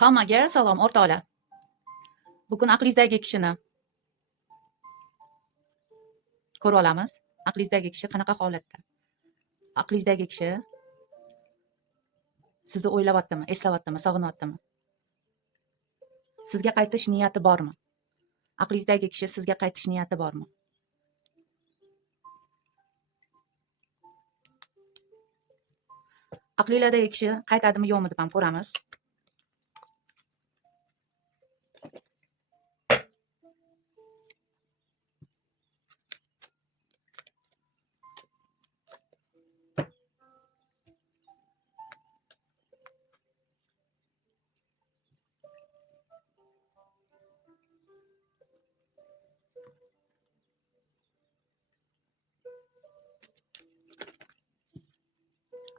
Hammaga salom o'rtoqlar. Bugun aqlingizdagi kishini ko'rib olamiz. Aqlingizdagi kishi qanaqa holatda? Aqlingizdagi kishi sizni o'ylayaptimi, eslayaptimi, sog'inyaptimi? Sizga qaytish niyati bormi? Aqlingizdagi kishi sizga qaytish niyati bormi? Aqlingizdagi kishi qaytadimi, yo'qmi deb ham ko'ramiz.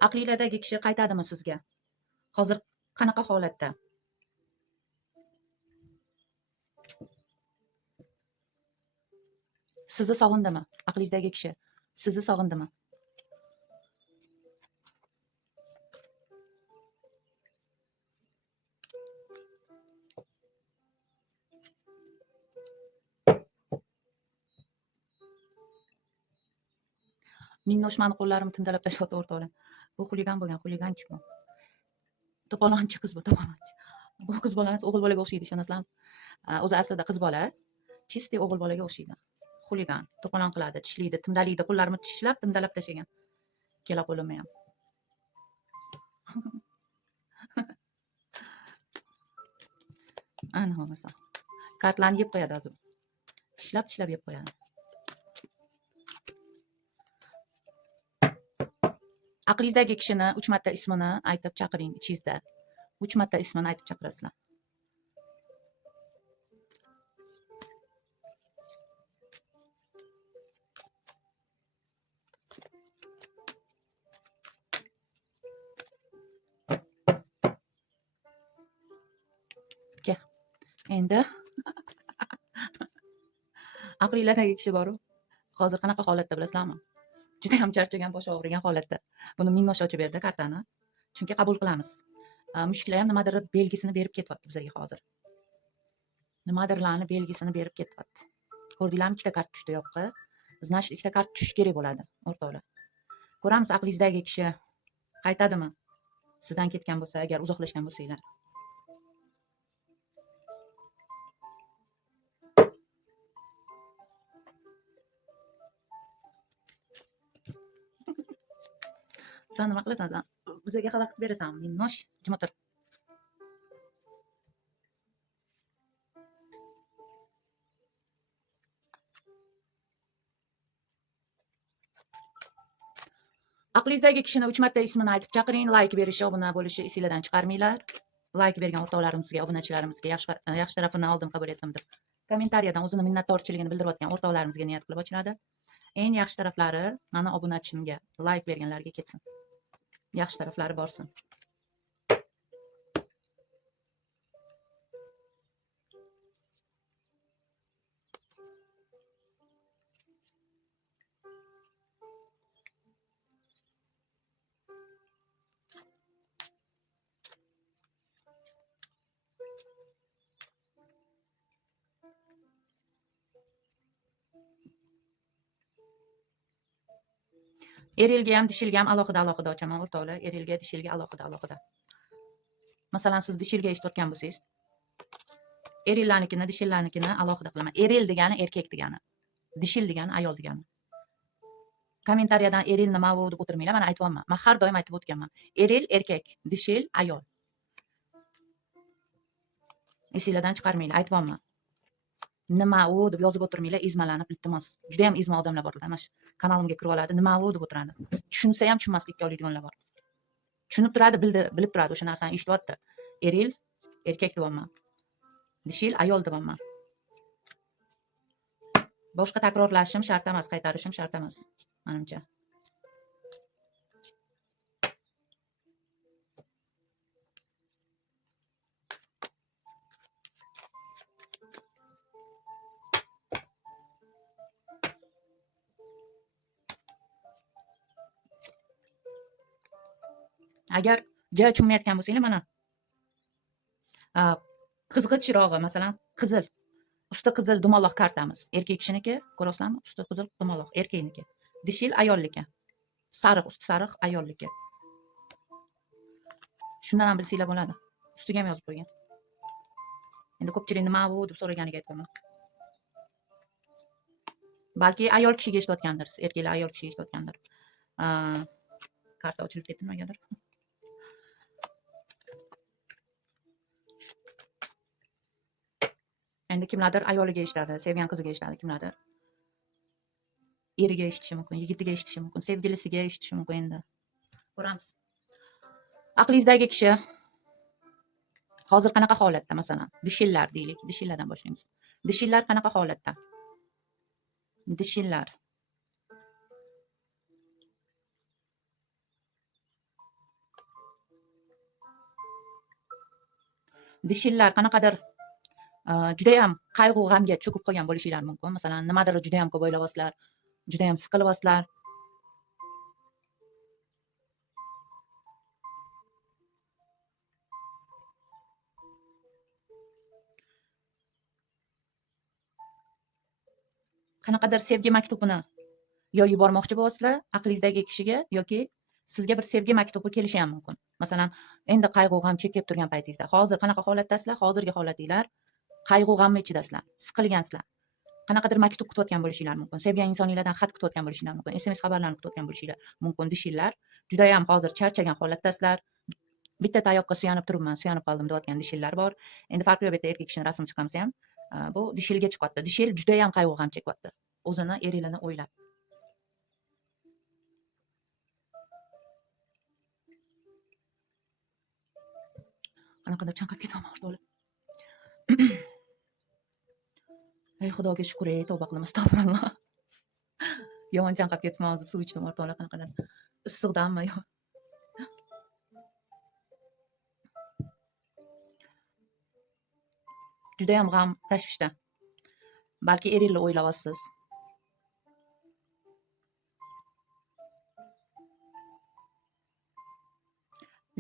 Aqlingizdagi kishi qaytadimi sizga? Hozir qanaqa holatda? Sizni sog'indimi? Aqlingizdagi kishi sizni sog'indimi? Minnoshmani qo'llarimni timdalab tashlayapti o'rtoqlar. Bu xuligan bo'lgan, xuliganchik bu. To'polonchi qiz bu, to'polonchi. Bu qiz bola emas, o'g'il bolaga o'xshaydi, ishonasizlarmi? O'zi aslida qiz bola, chisti o'g'il bolaga o'xshaydi. Xuligan, to'polon qiladi, tishlaydi, timdalaydi, qo'llarimni tishlab, timdalab tashlagan. Kela qo'limni ham. Ana bo'lmasa. Kartlarni yeb qo'yadi hozir. Tishlab yeb qo'yadi. Aqlingizdagi kishini 3 marta ismini aytib chaqiring ichingizda. 3 marta ismini aytib chaqirasizlar. Endi aqlingizdagi kishi bor-ku. Hozir qanaqa holatda bilasizlarmi? Juda ham charchagan, boshi og'rigan holatda. Buni Minnosh ochib berdi kartani. Chunki qabul qilamiz. Mushuklar ham nimadir belgisini berib ketyapti bizga hozir. Nimadirlarni belgisini berib ketyapti. Ko'rdinglarmi, ikkita kart tushdi yoqqa. Значит, ikkita kart tushish kerak bo'ladi, o'rtoqlar. Ko'ramiz aqlingizdagi kishi qaytadimi? Sizdan ketgan bo'lsa, agar uzoqlashgan bo'lsanglar. Sen nima qilasan? Bizga xalaqit berasan, Minnosh, jim o'tir. Aqlingizdagi kishini 3 marta ismini aytib chaqiring, like berishi, obuna bo'lishi esingizdan chiqarmanglar. Like bergan o'rtoqlarimizga, obunachilarimizga yaxshi tarafini oldim, qabul etdim deb. Kommentariyadan o'zini minnatdorchiligini bildirayotgan o'rtoqlarimizga niyat qilib ochiladi. Eng yaxshi taraflari mana obunachimga, like berganlarga ketsin. Yaxshi taraflari borsin. Erilga ham, dishilga ham alohida ochaman o'rtoqlar. Erilga, dishilga alohida. Masalan, siz dishilga eshitayotgan bo'lsangiz, erillarnikini, dishillarnikini alohida qilaman. Eril degani erkak degani. Dishil degani ayol degani. Kommentariyadan eril nima u deb o'tirmanglar, mana aytibman. Men har doim aytib o'tganman. Eril erkak, dishil ayol. Esingizdan chiqarmanglar, aytibman. Nima u deb yozib o'tirmanglar, izmalanib, iltimos. Juda ham izma odamlar borlar, mana shu kanalimga kirib oladi, nima u deb o'tiradi. Tushunsa ham tushunmaslikka oladiganlar bor. Tushunib turadi, bilib turadi, o'sha narsani eshityapti. Eril erkak deyapman. Dishil ayol deyapman. Boshqa takrorlashim shart emas, qaytarishim shart emas, menimcha. Agar ja tushunmayotgan bo'lsanglar, mana Qizg'ich chirog'i, masalan, qizil. Usti qizil dumaloq kartamiz. Erkak kishiniki, ko'ryapsizlarmi? Usti qizil dumaloq erkakniki. Dishil ayolliki. Sariq, usti sariq ayolliki. Shundan ham bilsanglar bo'ladi. Ustiga ham yozib qo'ygan. Endi ko'pchilik nima bu deb so'raganiga aytganman. Balki ayol kishiga eshitayotgandirsiz. Erkaklar ayol kishiga eshitayotgandir. Karta ochilib ketdi nimagadir. Endi kimlardir ayoliga eshitadi, sevgan qiziga eshitadi, kimlardir eriga eshitishi mumkin, yigitiga eshitishi mumkin, sevgilisiga eshitishi mumkin. Endi ko'ramiz. Aqlingizdagi kishi hozir qanaqa holatda? Masalan, dishillar deylik, dishillardan boshlaymiz. Dishillar qanaqa holatda? Dishillar. Dishillar qanaqadir juda ham qayg'u g'amga cho'kib qolgan bo'lishingiz mumkin. Masalan, nimadir juda ham ko'p o'ylayapsizlar, juda ham siqilyapsizlar. Qanaqadir sevgi maktubini yo yubormoqchi bo'lasizlar aqlingizdagi kishiga yoki sizga bir sevgi maktubi kelishi ham mumkin. Masalan, endi qayg'u g'am chekib turgan paytingizda, hozir qanaqa holatdasizlar? Hozirgi holatinglar qayg'u g'amni ichidasizlar, siqilgansizlar. Qanaqadir maktub kutayotgan bo'lishingiz mumkin. Sevgan insoninglardan xat kutayotgan bo'lishingiz mumkin. SMS xabarlarni kutayotgan bo'lishingiz mumkin. Dishillar juda ham hozir charchagan holatdasizlar. Bitta tayoqqa suyanib turibman, suyanib qoldim deyotgan dishillar bor. Endi farqi yo'q, bitta erkak kishining rasmi chiqamsa ham, bu dishilga chiqyapti. Dishil juda ham qayg'u g'am chekyapti. O'zini, erilini o'ylab. Qanaqadir chanqab ketaman o'rtoqlar. Ey xudoga shukr, tavba qilaman, astag'firulloh. Yomon chanqab ketdim, hozir suv ichdim o'rtoqlar, qanaqadir issiqdanmi yo. Juda ham g'am, tashvishda. Balki eringizni o'ylayapsiz.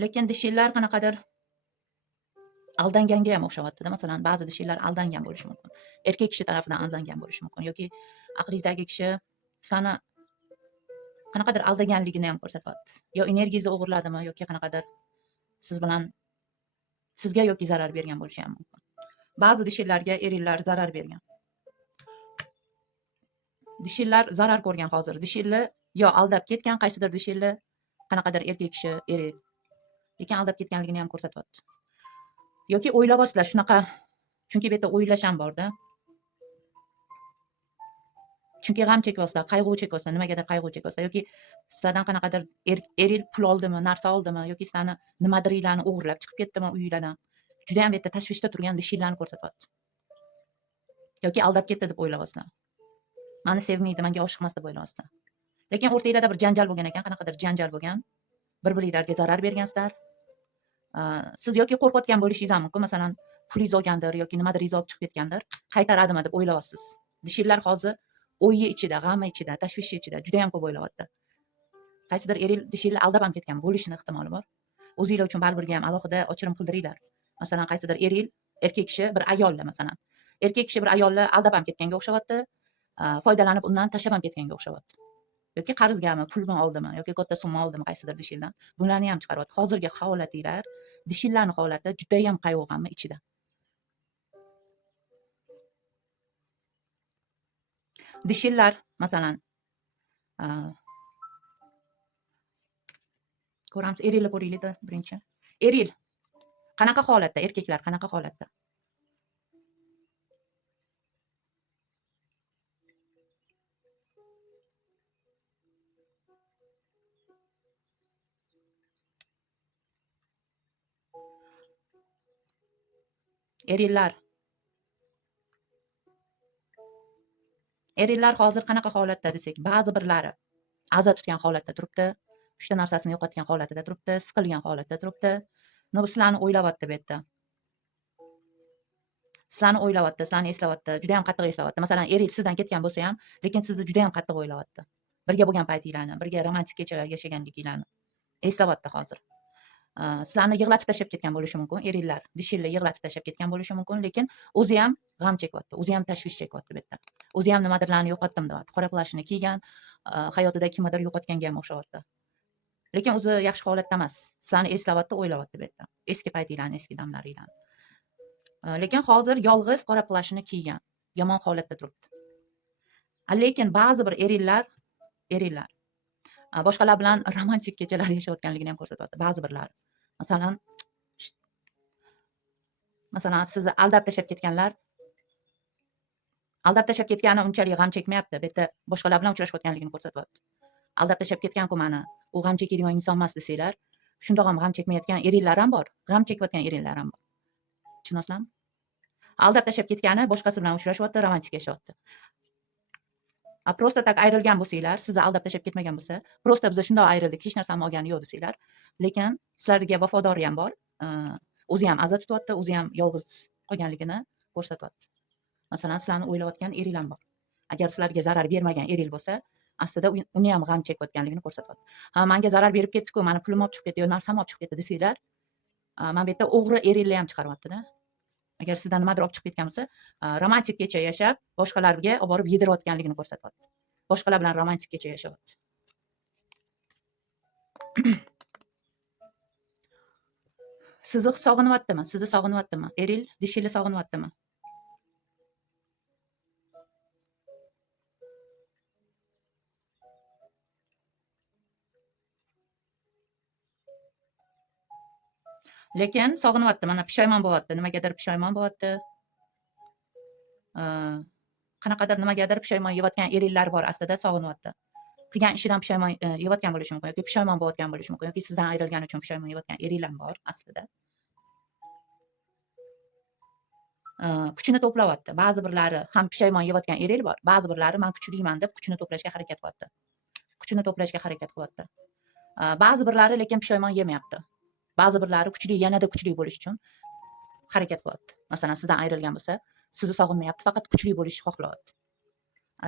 Lekin dishillar qanaqadir aldanganga ham o'xshayapti-da. Masalan, ba'zi dishillar aldangan bo'lishi mumkin. Erkak kishi tarafidan aldangan bo'lishi mumkin yoki aqlingizdagi kishi sani qanaqadir aldaganligini ham ko'rsatyapti. Yo energiyangizni o'g'irladimi yoki qanaqadir siz bilan sizga yoki zarar bergan bo'lishi ham mumkin. Ba'zi dishillarga erinlar zarar bergan. Dishillar zarar ko'rgan hozir. Dishilni yo aldab ketgan qaysidir dishilni qanaqadir erkak kishi eri lekin aldab ketganligini ham ko'rsatyapti. Yoki o'ylayapsizlar shunaqa, chunki bu yerda o'ylash ham borda. Chunki g'am chekyapsizlar, qayg'u chekyapsizlar, nimagadir qayg'u chekyapsizlar yoki sizlardan qanaqadir eril pul oldimi, narsa oldimi yoki sizlarni nimadirlarni o'g'irlab chiqib ketdimi uyinglardan. Juda ham bu yerda tashvishda turgan dishillarni ko'rsatyapti. Yoki aldab ketdi deb o'ylayapsizlar. Meni sevmaydi, menga oshiq emas deb o'ylayapsizlar. Lekin o'rtangizda bir janjal bo'lgan ekan, qanaqadir janjal bo'lgan. Bir-biringizga zarar bergansizlar. Siz yoki qo'rqayotgan bo'lishingiz ham mumkin. Masalan, pulingiz olgandir yoki nimadiriz olib chiqib ketgandir. Qaytaradimi deb o'ylayapsiz. Dishillar hozir o'yi ichida, g'ami ichida, tashvishi ichida juda ham ko'p o'ylayapti. Qaysidir eril dishilni aldab ham ketgan bo'lishini ehtimoli bor. O'zingizlar uchun baribirga ham alohida ochirim qildiringlar. Masalan, qaysidir eril erkak kishi bir ayolni masalan, erkak kishi bir ayolni aldab ham ketganga o'xshayapti. Foydalanib undan tashlab ham ketganga o'xshayapti. Yoki qarzgami, pulni oldimi yoki katta summa oldimi qaysidir dishildan. Bularni ham chiqaryapti. Hozirgi holatinglar, dishillarning holati juda ham qayg'u g'amni ichida. Dishillar masalan ko'ramiz, erilni ko'ringlar birinchi. Eril qanaqa holatda, erkaklar qanaqa holatda? Erillar. Erillar hozir qanaqa holatda desak, ba'zi birlari aza tutgan holatda turibdi, uchta narsasini yo'qotgan holatida turibdi, siqilgan holatda turibdi. Bu sizlarni o'ylayapti bu yerda. Sizlarni o'ylayapti, sizlarni eslayapti, juda ham qattiq eslayapti. Masalan, eril sizdan ketgan bo'lsa ham, lekin sizni juda ham qattiq o'ylayapti. Birga bo'lgan paytinglarni, birga romantik kechalar yashaganliginglarni eslayapti hozir. Sizlarni yig'latib tashlab ketgan bo'lishi mumkin. Eringlar, dishinglar yig'latib tashlab ketgan bo'lishi mumkin, lekin o'zi ham g'am chekyapti, o'zi ham tashvish chekyapti bu yerda. O'zi ham nimadirlarni yo'qotdim deyapti. Qora plashni kiygan, hayotida kimnidir yo'qotganga ham o'xshayapti. Lekin o'zi yaxshi holatda emas. Sizlarni eslayapti, o'ylayapti bu yerda. Eski paytinglarni, eski damlaringlarni. Lekin hozir yolg'iz qora plashni kiygan, yomon holatda turibdi. Lekin ba'zi bir eringlar boshqalar bilan romantik kechalar yashayotganligini ham ko'rsatyapti. Ba'zi birlari. Masalan, sizni aldab tashlab ketganlar, aldab tashlab ketgani unchalik g'am chekmayapti. Bu yerda boshqalar bilan uchrashayotganligini ko'rsatyapti. Aldab tashlab ketgan-ku mani, u g'am chekadigan inson emas desanglar, shundoq ham g'am chekmayotgan eringlar ham bor, g'am chekayotgan eringlar ham bor. Tushunasizlarmi? Aldab tashlab ketgani boshqasi bilan uchrashyapti, romantik yashayapti. Prosta tak ayrilgan bo'lsanglar, sizni aldab tashlab ketmagan bo'lsa, prosta biz shundoq ayrildik, hech narsani olgani yo'q desanglar, lekin sizlarga vafodori ham bor, o'zi ham aza tutyapti, o'zi ham yolg'iz qolganligini ko'rsatyapti. Masalan, sizlarni o'ylayotgan eringlar bor. Agar sizlarga zarar bermagan ering bo'lsa, aslida uni ham g'am chekayotganligini ko'rsatyapti. Menga zarar berib ketdi-ku, mani pulim olib chiqib ketdi, yo narsam olib chiqib ketdi desanglar, mana bu yerda o'g'ri eringlar ham chiqaryapti-da. Agar sizdan nimadir olib chiqib ketgan bo'lsa, romantik kecha yashab, boshqalarga olib borib yedirayotganligini ko'rsatyapti. Boshqalar bilan romantik kecha yashayapti. Sizni sog'inyaptimi? Sizni sog'inyaptimi? Eril dishingni sog'inyaptimi? Lekin sog'inyapti, mana pushaymon bo'lyapti, nimagadir pushaymon bo'lyapti. Qanaqadir nimagadir pushaymon yeyotgan eringlar bor, aslida sog'inyapti. Qilgan ishidan pushaymon yeyotgan bo'lishi mumkin yoki pushaymon bo'layotgan bo'lishi mumkin yoki sizdan ayrilgani uchun pushaymon yeyotgan eringlar bor aslida. Kuchini to'playapti. Ba'zi birlari ham pushaymon yeyotgan ering bor, ba'zi birlari men kuchliman deb kuchini to'plashga harakat qilyapti. Kuchini to'plashga harakat qilyapti. Ba'zi birlari lekin pushaymon yemayapti. Ba'zi birlari kuchli, yanada kuchli bo'lish uchun harakat qilyapti. Masalan, sizdan ayrilgan bo'lsa, sizni sog'inmayapti, faqat kuchli bo'lishni xohlayapti.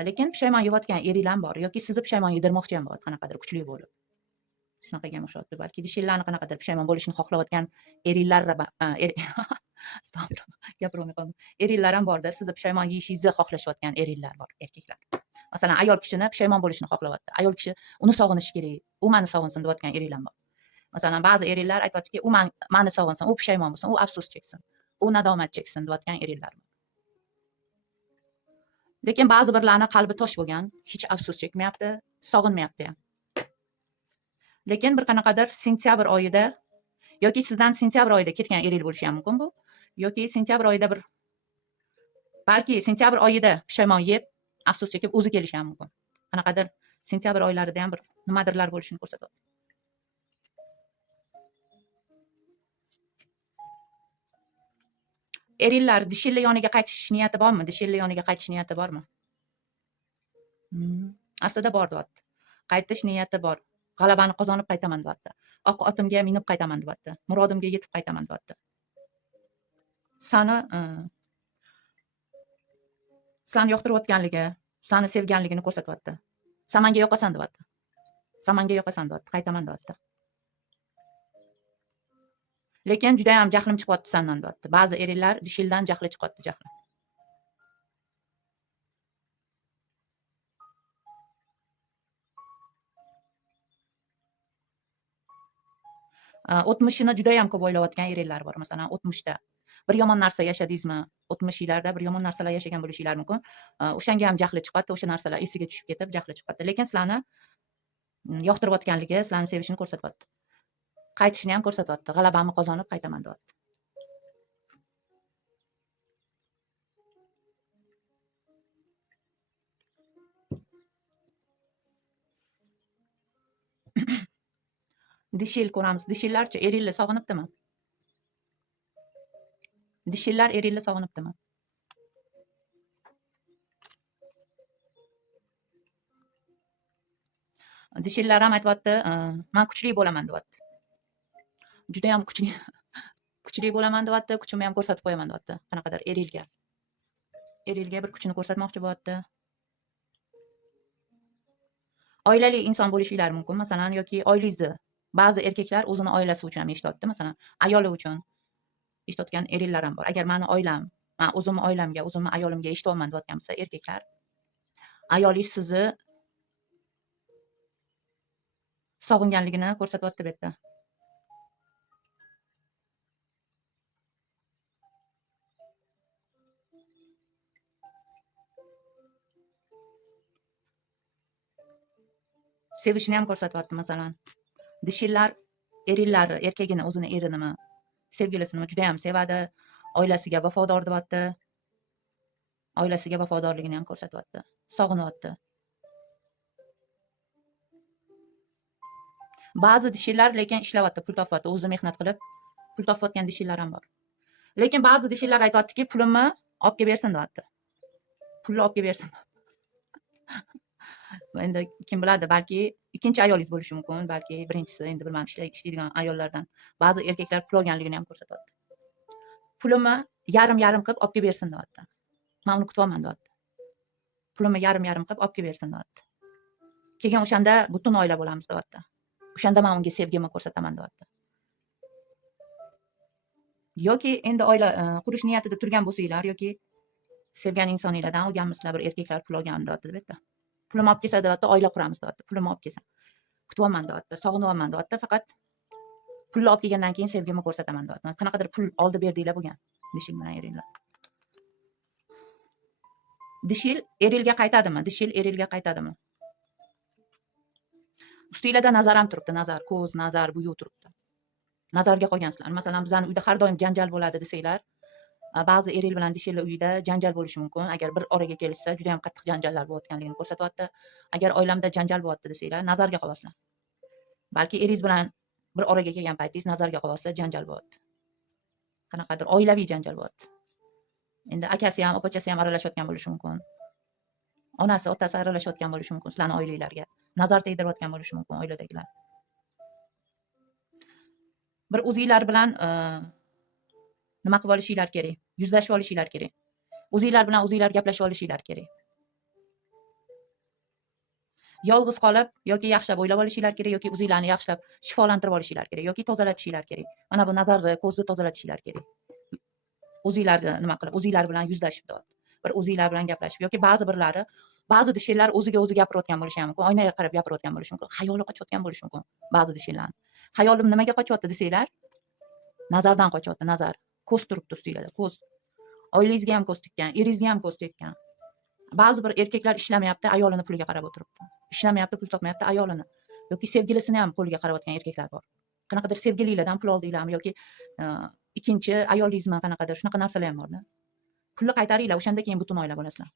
Lekin pushaymon yeyotgan eringlar bor yoki sizni pushaymon yedirmoqchi ham bor, qanaqadir kuchli bo'lib. Shunaqaga ham o'xshayapti. Balki dishinglarni qanaqadir pushaymon bo'lishini xohlayotgan eringlar gapirolmay qoldim. Eringlar ham borda, sizni pushaymon yeyishingizni xohlashayotgan eringlar bor, erkaklar. Masalan, ayol kishini pushaymon bo'lishini xohlayapti. Ayol kishi uni sog'inishi kerak, u meni sog'insin deyotgan eringlar bor. Masalan, ba'zi eringlar aytayotdiki, u meni sog'insin, u pushaymon bo'lsin, u afsus cheksin, u nadomat cheksin deyotgan eringlar. Lekin ba'zi birlarning qalbi tosh bo'lgan, hech afsus chekmayapti, sog'inmayapti ham. Lekin bir qanaqadir sentyabr oyida yoki sizdan sentyabr oyida ketgan ering bo'lishi ham mumkin bu, yoki sentyabr oyida balki sentyabr oyida pushaymon yeb, afsus chekib o'zi kelishi ham mumkin. Qanaqadir sentyabr oylarida ham bir nimadirlar bo'lishini ko'rsatadi. Eringlar dishinglar yoniga qaytish niyati bormi? Dishinglar yoniga qaytish niyati bormi? Aslida bor deyapti. Qaytish niyati bor. G'alabani qozonib qaytaman deyapti. Oq otimga minib qaytaman deyapti. Murodimga yetib qaytaman deyapti. Seni yoqtirayotganligi, seni sevganligini ko'rsatyapti. Sen menga yoqasan deyapti. Sen menga yoqasan deyapti, qaytaman deyapti. Lekin juda ham jahlim chiqyapti sendan deyapti. Ba'zi eringlar dishingdan jahli chiqyapti, jahli. O'tmishini juda ham ko'p o'ylayotgan eringlar bor. Masalan, o'tmishda bir yomon narsa yashadingizmi? O'tmishinglarda bir yomon narsalar yashagan bo'lishinglar mumkin. O'shanga ham jahli chiqyapti, o'sha narsalar esiga tushib ketib, jahli chiqyapti. Lekin sizlarni yoqtirayotganligi, sizlarni sevishini ko'rsatyapti. Qaytishni ham ko'rsatyapti. G'alabamni qozonib qaytaman deyapti. Dishil ko'ramiz. Dishillarchi eringlar sog'inibdimi? Dishillar eringlar sog'inibdimi? Dishillar ham aytyapti, men kuchli bo'laman deyapti. Juda ham kuchli bo'laman deyapti, kuchimni ham ko'rsatib qo'yaman deyapti. Qanaqadir eringga bir kuchini ko'rsatmoqchi bo'lyapti. Oilali inson bo'lishinglar mumkin, masalan, yoki oilangizni Ba'zi erkaklar o'zini oilasi uchun ham eshityapti. Masalan, ayoli uchun eshitayotgan erlar ham bor. Agar meni oilam, men o'zimni oilamga, o'zimni ayolimga eshityapman deyotgan bo'lsa, erkaklar, ayolingiz sizni sog'inganligini ko'rsatyapti bu yerda. Sevishini ham ko'rsatyapti masalan. Dishillar erillari, erkagini, o'zini erinimi, sevgilisini juda ham sevadi, oilasiga vafodor deyapti. Oilasiga vafodorligini ham ko'rsatyapti. Sog'inyapti. Ba'zi dishillar lekin ishlayapti, pul topyapti, o'zi mehnat qilib pul topayotgan dishillar ham bor. Lekin ba'zi dishillar aytyaptiki, pulimni olib kelib bersin deyapti. Pulni olib kelib bersin. Endi kim biladi, balki ikkinchi ayolingiz bo'lishi mumkin, balki birinchisi, endi bilmadim, ishlaydigan ayollardan ba'zi erkaklar pul olganligini ham ko'rsatyapti. Pulimni yarim-yarim qilib olib kelib bersin deyapti. Men uni kutyapman deyapti. Pulimni yarim-yarim qilib olib kelib bersin deyapti. Keyin o'shanda butun oila bo'lamiz deyapti. O'shanda men unga sevgimni ko'rsataman deyapti. Yoki endi oila qurish niyatida turgan bo'lsanglar yoki sevgan insoninglardan olganmisizlar, bir erkaklar pul olgan deyapti deb aytdi. Pulimni olib kelsa deyapti, oila quramiz deyapti. Pulimni olib kelsa. Kutyapman deyapti, sog'inyapman deyapti, faqat pulni olib kelgandan keyin sevgimni ko'rsataman deyapti. Qanaqadir pul oldi berdinglar bo'lgan dishil bilan eringlar. Dishil erilga qaytadimi? Dishil erilga qaytadimi? Ustinglarda nazar ham turibdi, nazar, ko'z, nazar, buyu turibdi. Nazarga qolgansizlar. Masalan, bizning uyda har doim janjal bo'ladi desanglar, ba'zi eril bilan dishillar uyida janjal bo'lishi mumkin. Agar bir oraga kelishsa, juda ham qattiq janjallar bo'layotganligini ko'rsatyapti. Agar oilamda janjal bo'lyapti desanglar, nazarga qolasizlar. Balki eringiz bilan bir oraga kelgan paytingiz nazarga qolasizlar, janjal bo'lyapti. Qanaqadir oilaviy janjal bo'lyapti. Endi akasi ham, opachasi ham aralashayotgan bo'lishi mumkin. Onasi, otasi aralashayotgan bo'lishi mumkin sizlarning oilanglarga. Nazar tegdirayotgan bo'lishi mumkin oiladagilar. Bir o'zinglar bilan nima qilib olishinglar kerak? Yuzlashib olishinglar kerak. O'zinglar bilan o'zinglar gaplashib olishinglar kerak. Yolg'iz qolib yoki yaxshilab o'ylab olishinglar kerak yoki o'zinglarni yaxshilab shifolantirib olishinglar kerak yoki tozalatishinglar kerak. Mana bu nazarni, ko'zni tozalatishinglar kerak. O'zinglarni nima qilib, o'zinglar bilan yuzlashib turib, bir o'zinglar bilan gaplashib yoki ba'zi birlari, ba'zi dishillar o'ziga o'zi gapirayotgan bo'lishi ham mumkin, oynaga qarab gapirayotgan bo'lishi mumkin, xayoli qochayotgan bo'lishi mumkin ba'zi dishillar. Xayolim nimaga qochyapti desanglar, nazardan qochyapti, nazar. Ko'z turibdi ustinglarda, ko'z. Oilangizga ham ko'z tekkan, eringizga ham ko'z tekkan. Ba'zi bir erkaklar ishlamayapti, ayolini puliga qarab o'tiribdi. Ishlamayapti, pul topmayapti, ayolini yoki sevgilisini ham puliga qarayotgan erkaklar bor. Qanaqadir sevgililardan pul oldinglarmi yoki ikkinchi ayolingizmi, qanaqadir shunaqa narsalar ham borda. Pulni qaytaringlar, o'shanda keyin butun oila bo'lasizlar.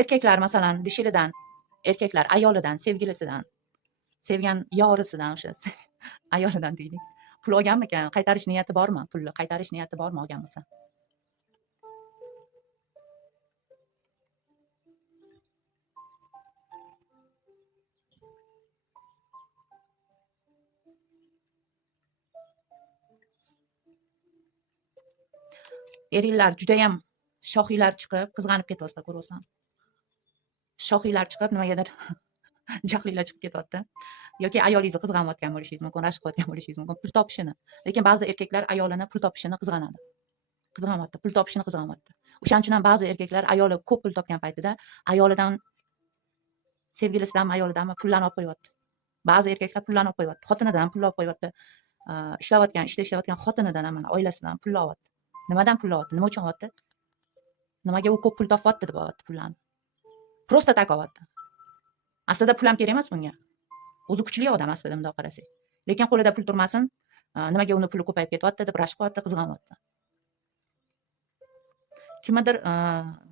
Erkaklar masalan dishilidan, erkaklar ayolidan, sevgilisidan, sevgan yorisidan, o'sha ayolidan deylik. Pul olganmikan? Qaytarish niyati bormi? Pulni qaytarish niyati bormi olgan bo'lsa? Erlar juda ham shohiylar chiqib, qizg'anib ketyapti, ko'ryapsan. Shohiylar chiqib, nimagadir jahlinglar chiqib ketyapti. Yoki ayolingizni qizg'anayotgan bo'lishingiz mumkin, rashk qilayotgan bo'lishingiz mumkin, pul topishini. Lekin ba'zi erkaklar ayolini pul topishini qizg'anadi. Qizg'anyapti, pul topishini qizg'anyapti. O'shaning uchun ham ba'zi erkaklar ayoli ko'p pul topgan paytida ayolidan, sevgilisidanmi, ayolidanmi pullarni olib qo'yapti. Ba'zi erkaklar pullarni olib qo'yapti, xotinidan pul olib qo'yapti. ishlayotgan xotinidan, mana oilasidan pul olyapti. Nimadan pul olyapti? Nima uchun olyapti? Nimaga u ko'p pul topyapti deb olyapti pullarni. Prosta tak olyapti. Aslida pul ham kerak emas bunga. O'zi kuchli odam aslida bundoq qarasak. Lekin qo'lida pul turmasin, nimaga uni puli ko'payib ketyapti deb rashk qilyapti, qizg'anyapti. Kimdir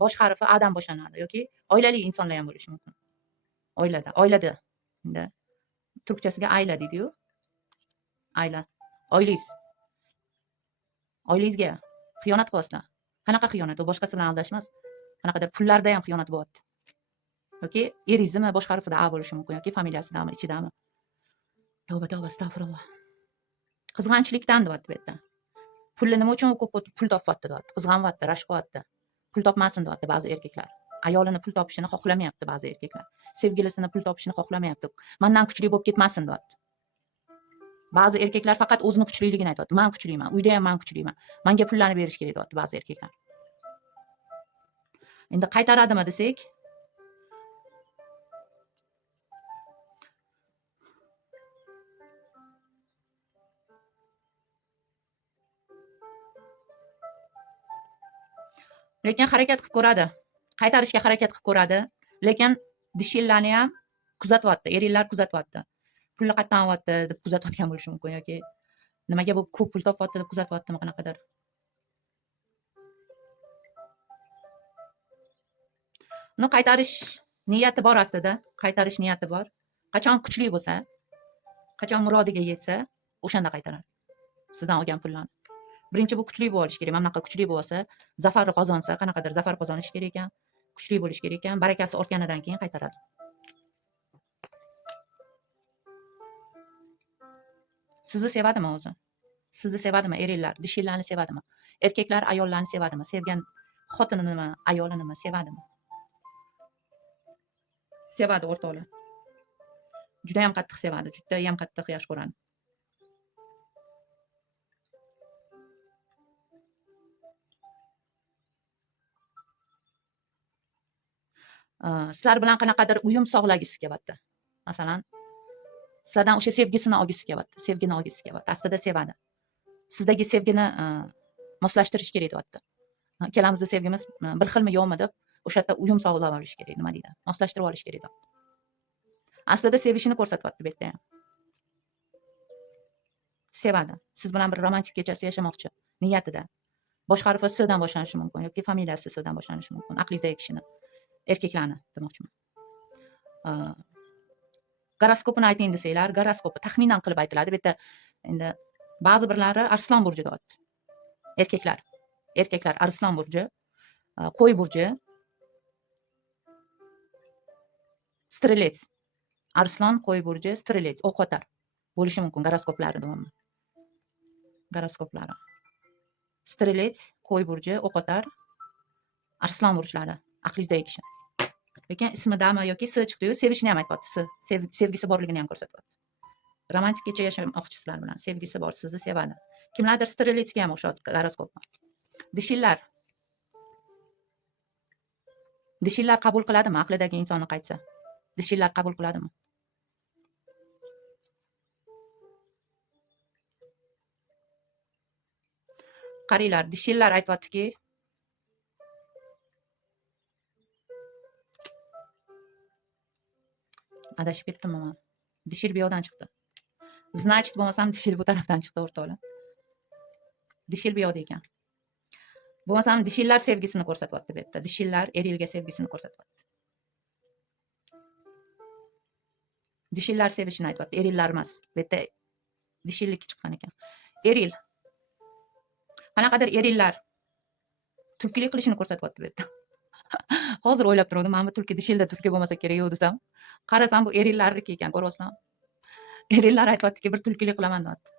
bosh harfi A dan boshlanadi yoki oilali insonlar ham bo'lishi mumkin. Oilada. Endi turkchasiga ayla deydi-yu. Ayla. Oilangizga xiyonat qilyapsizlar. Qanaqa xiyonat? U boshqasi bilan aldash emas. Qanaqadir pullarda ham xiyonat bo'lyapti. Yoki eringizdimi bosh harfida A bo'lishi mumkin yoki familiyasidami, ichidami. Tavba, astag'firulloh. Qizg'anchilikdan deyapti bu yerda. Pulni nima uchun ko'p pul topyapti deyapti. Qizg'anyapti, rashk qilyapti. Pul topmasin deyapti ba'zi erkaklar. ayolini pul topishini xohlamayapti ba'zi erkaklar. Sevgilisini pul topishini xohlamayapti. Mendan kuchli bo'lib ketmasin deyapti. Ba'zi erkaklar faqat o'zini kuchliligini aytayapti. Men kuchliman, uyda ham men kuchliman. Menga pullarni berish kerak deyapti ba'zi erkaklar. Endi qaytaradimi desak, lekin harakat qilib ko'radi. Qaytarishga harakat qilib ko'radi, lekin dishillarni ham kuzatyapti, erlar kuzatyapti. Pulni qayerdan olyapti deb kuzatayotgan bo'lishi mumkin yoki nimaga bu ko'p pul topyapti deb kuzatyaptimi qanaqadir. No, qaytarish niyati bor aslida, qaytarish niyati bor. Qachon kuchli bo'lsa, qachon murodiga yetsa, o'shanda qaytaradi. Sizdan olgan pullarni. Birinchi bu kuchli bo'lish kerak. Mana bunaqa kuchli bo'lsa, zafar qozonsa, qanaqadir zafar qozonish kerak ekan, kuchli bo'lish kerak ekan, barakasi ortganidan keyin qaytaradi. Sizni sevadimi o'zi? Sizni sevadimi erlar? Dishillarni sevadimi? Erkaklar ayollarni sevadimi? Sevgan xotinini, ayolini sevadimi? Sevadi o'rtoqlar. Juda ham qattiq sevadi, juda ham qattiq yaxshi ko'radi. Sizlar bilan qanaqadir uyum sog'lagisi kelyapti. Masalan, sizlardan o'sha sevgisini olgisi kelyapti, sevgini olgisi kelyapti. Aslida sevadi. Sizdagi sevgini moslashtirish kerak deyapti. Ikkalamizni sevgimiz bir xilmi yo'qmi deb o'sha yerda uyum sog'lab olish kerak, nima deydi? Moslashtirib olish kerak deyapti. Aslida sevishini ko'rsatyapti bu yerda ham. Sevadi. Siz bilan bir romantik kechasi yashamoqchi niyatida. Bosh harfi S dan boshlanishi mumkin yoki familiyasi S dan boshlanishi mumkin. Aqlingizdagi kishini, erkaklarni demoqchiman. Goroskopini ayting desanglar, goroskopi taxminan qilib aytiladi. Bu yerda endi ba'zi birlari Arslon burji deyapti. Erkaklar Arslon burji, Qo'y burji, Strelets. Arslon, Qo'y burji, Strelets, o'qotar bo'lishi mumkin goroskoplari deyapman. Goroskoplari. Strelets, Qo'y burji, o'qotar, Arslon burjlari, aqlingizdagi kishi. Lekin ismidami yoki S chiqdi-yu, sevishni ham aytyapti. Sevgisi borligini ham ko'rsatyapti. Romantik kecha yashamoqchi sizlar bilan, sevgisi bor, sizni sevadi. Kimlardir Streletsga ham o'xshaydi goroskop. Dishillar. Dishillar qabul qiladimi aqlidagi insonni qaytsa? Dishillar qabul qiladimi? Qaranglar, dishillar aytyaptiki, adashib ketdimmi men? Dishil bu yoqdan chiqdi. Значит, bo'lmasam dishil bu tarafdan chiqdi o'rtoqlar. Dishil bu yoqda ekan. Bo'lmasam dishillar sevgisini ko'rsatyapti bu yerda. Dishillar erilga sevgisini ko'rsatyapti. Dishillar sevishini aytyapti, erillar emas. Bu yerda dishillik chiqqan ekan. Eril. Qanaqadir erillar tulkilik qilishini ko'rsatyapti bu yerda. Hozir o'ylab turdim, men bu tulki dishilda tulki bo'lmasa kerak yo'q desam, qarasam bu erillarniki ekan, ko'ryapsizlarmi? Erillar aytyaptiki, bir tulkilik qilaman deyapti.